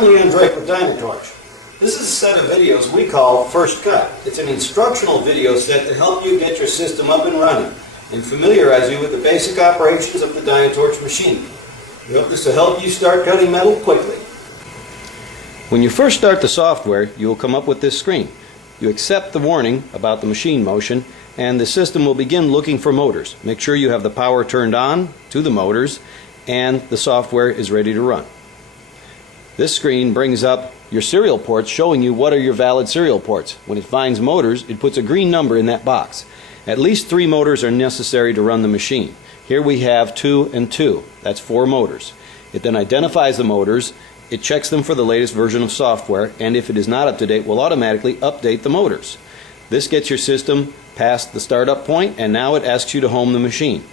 I'm Ian Drake with Dynatorch. This is a set of videos we call First Cut. It's an instructional video set to help you get your system up and running and familiarize you with the basic operations of the Dynatorch machine. We hope this will help you start cutting metal quickly. When you first start the software, you will come up with this screen. You accept the warning about the machine motion, and the system will begin looking for motors. Make sure you have the power turned on to the motors and the software is ready to run. This screen brings up your serial ports showing you what are your valid serial ports. When it finds motors, it puts a green number in that box. At least 3 motors are necessary to run the machine. Here we have 2 and 2. That's 4 motors. It then identifies the motors, it checks them for the latest version of software, and if it is not up to date, will automatically update the motors. This gets your system past the startup point, and now it asks you to home the machine.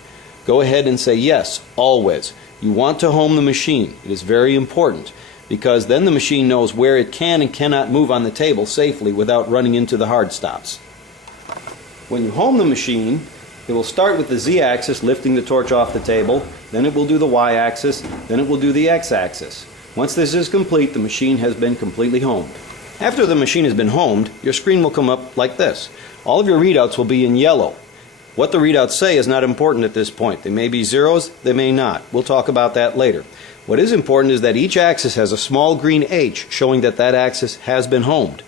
Go ahead and say yes, always. You want to home the machine. It is very important, because then the machine knows where it can and cannot move on the table safely without running into the hard stops. When you home the machine, it will start with the Z-axis lifting the torch off the table, then it will do the Y-axis, then it will do the X-axis. Once this is complete, the machine has been completely homed. After the machine has been homed, your screen will come up like this. All of your readouts will be in yellow. What the readouts say is not important at this point. They may be zeros, they may not. We'll talk about that later. What is important is that each axis has a small green H showing that that axis has been homed.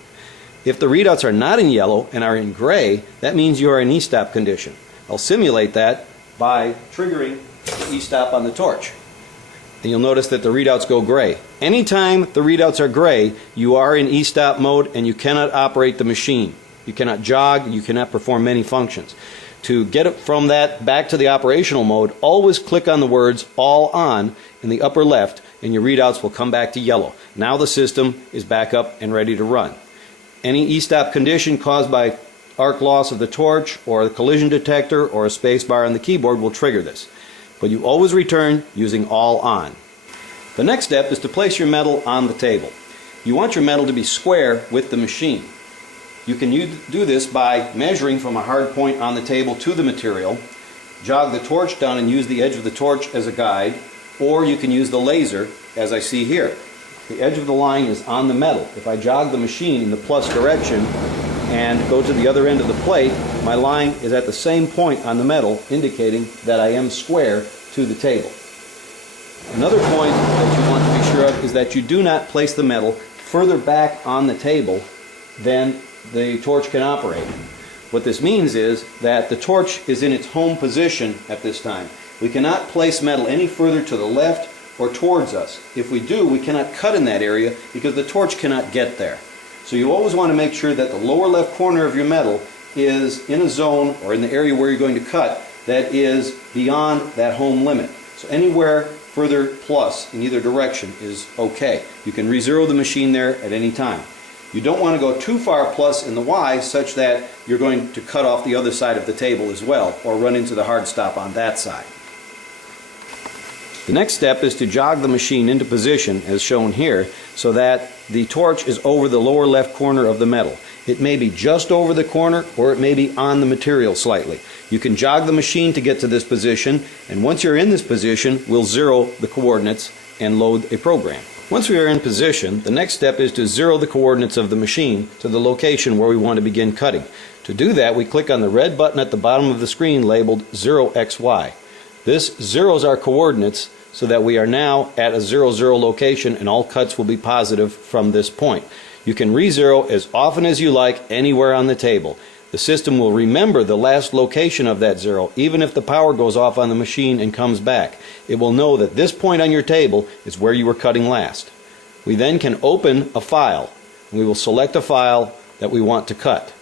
If the readouts are not in yellow and are in gray, that means you are in E-stop condition. I'll simulate that by triggering the E-stop on the torch. And you'll notice that the readouts go gray. Anytime the readouts are gray, you are in E-stop mode and you cannot operate the machine. You cannot jog, you cannot perform many functions. To get it from that back to the operational mode, always click on the words All On in the upper left and your readouts will come back to yellow. Now the system is back up and ready to run. Any E-stop condition caused by arc loss of the torch or the collision detector or a space bar on the keyboard will trigger this. But you always return using All On. The next step is to place your metal on the table. You want your metal to be square with the machine. You can do this by measuring from a hard point on the table to the material, jog the torch down and use the edge of the torch as a guide, or you can use the laser as I see here. The edge of the line is on the metal. If I jog the machine in the plus direction and go to the other end of the plate, my line is at the same point on the metal, indicating that I am square to the table. Another point that you want to be sure of is that you do not place the metal further back on the table than the torch can operate. What this means is that the torch is in its home position at this time. We cannot place metal any further to the left or towards us. If we do, we cannot cut in that area because the torch cannot get there. So you always want to make sure that the lower left corner of your metal is in a zone or in the area where you're going to cut that is beyond that home limit. So anywhere further plus in either direction is okay. You can re-zero the machine there at any time. You don't want to go too far plus in the Y such that you're going to cut off the other side of the table as well or run into the hard stop on that side. The next step is to jog the machine into position as shown here so that the torch is over the lower left corner of the metal. It may be just over the corner or it may be on the material slightly. You can jog the machine to get to this position, and once you're in this position, we'll zero the coordinates and load a program. Once we are in position, the next step is to zero the coordinates of the machine to the location where we want to begin cutting. To do that, we click on the red button at the bottom of the screen labeled 0xy. This zeroes our coordinates so that we are now at a 0, 0 location and all cuts will be positive from this point. You can re-zero as often as you like anywhere on the table. The system will remember the last location of that zero even if the power goes off on the machine and comes back. It will know that this point on your table is where you were cutting last. We then can open a file. We will select a file that we want to cut.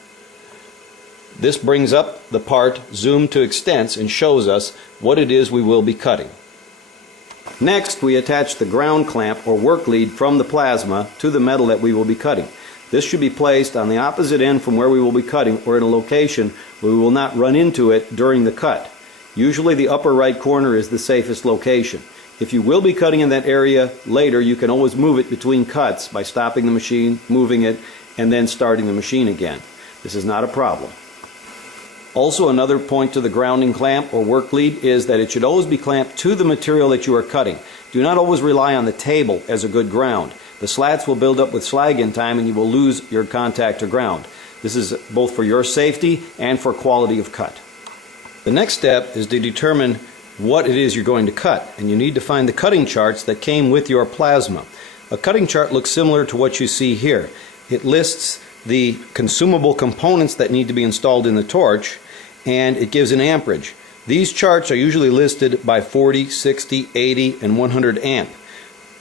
This brings up the part zoomed to extents and shows us what it is we will be cutting. Next, we attach the ground clamp or work lead from the plasma to the metal that we will be cutting. This should be placed on the opposite end from where we will be cutting or in a location where we will not run into it during the cut. Usually the upper right corner is the safest location. If you will be cutting in that area later, you can always move it between cuts by stopping the machine, moving it, and then starting the machine again. This is not a problem. Also, another point to the grounding clamp or work lead is that it should always be clamped to the material that you are cutting. Do not always rely on the table as a good ground. The slats will build up with slag in time and you will lose your contact to ground. This is both for your safety and for quality of cut. The next step is to determine what it is you're going to cut, and you need to find the cutting charts that came with your plasma. A cutting chart looks similar to what you see here. It lists the consumable components that need to be installed in the torch, and it gives an amperage. These charts are usually listed by 40, 60, 80, and 100 amp,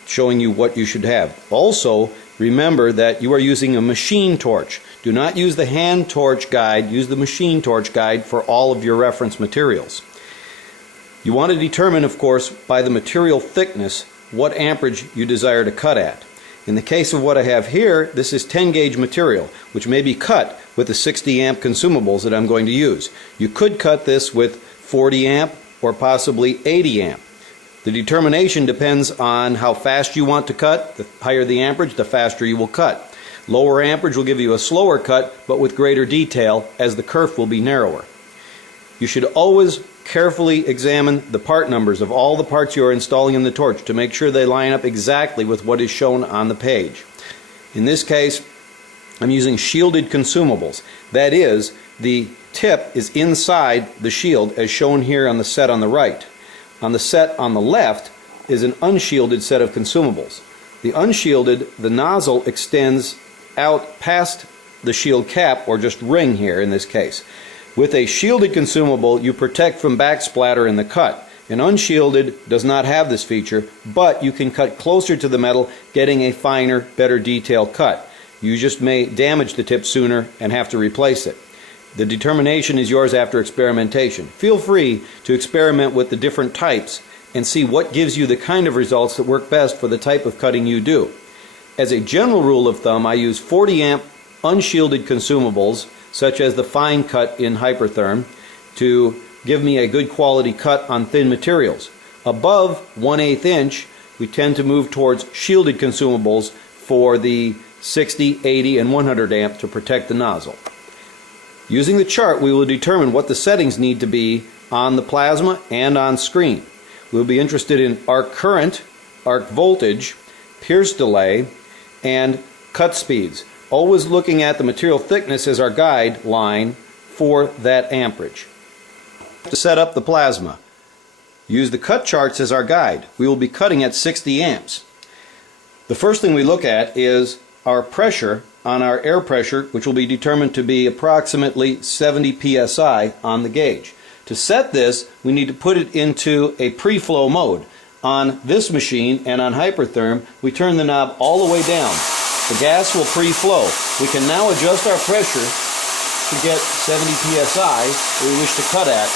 showing you what you should have. Also, remember that you are using a machine torch. Do not use the hand torch guide, use the machine torch guide for all of your reference materials. You want to determine, of course, by the material thickness, what amperage you desire to cut at. In the case of what I have here, this is 10 gauge material, which may be cut with the 60 amp consumables that I'm going to use. You could cut this with 40 amp or possibly 80 amp. The determination depends on how fast you want to cut. The higher the amperage, the faster you will cut. Lower amperage will give you a slower cut, but with greater detail, as the kerf will be narrower. You should always carefully examine the part numbers of all the parts you are installing in the torch to make sure they line up exactly with what is shown on the page. In this case, I'm using shielded consumables. That is, the tip is inside the shield as shown here on the set on the right. On the set on the left is an unshielded set of consumables. The unshielded, the nozzle extends out past the shield cap, or just ring here in this case. With a shielded consumable, you protect from backsplatter in the cut. An unshielded does not have this feature, but you can cut closer to the metal, getting a finer, better detailed cut. You just may damage the tip sooner and have to replace it. The determination is yours after experimentation. Feel free to experiment with the different types and see what gives you the kind of results that work best for the type of cutting you do. As a general rule of thumb, I use 40 amp unshielded consumables, such as the fine cut in Hypertherm, to give me a good quality cut on thin materials. Above 1/8 inch, we tend to move towards shielded consumables for the 60, 80, and 100 amp to protect the nozzle. Using the chart, we will determine what the settings need to be on the plasma and on screen. We'll be interested in arc current, arc voltage, pierce delay, and cut speeds, always looking at the material thickness as our guideline for that amperage. To set up the plasma, use the cut charts as our guide. We will be cutting at 60 amps. The first thing we look at is our pressure on our air pressure, which will be determined to be approximately 70 psi on the gauge. To set this, we need to put it into a pre-flow mode. On this machine and on Hypertherm, we turn the knob all the way down. The gas will pre-flow. We can now adjust our pressure to get 70 psi we wish to cut at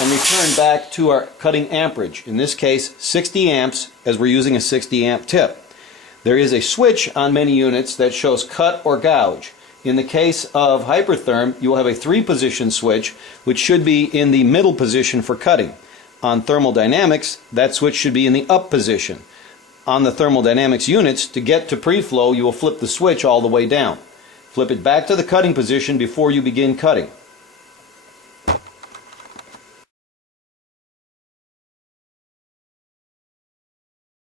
and return back to our cutting amperage. In this case, 60 amps, as we're using a 60 amp tip. There is a switch on many units that shows cut or gouge. In the case of Hypertherm, you will have a 3-position switch, which should be in the middle position for cutting. On thermodynamics, that switch should be in the up position. On the thermodynamics units, to get to pre-flow, you will flip the switch all the way down. Flip it back to the cutting position before you begin cutting.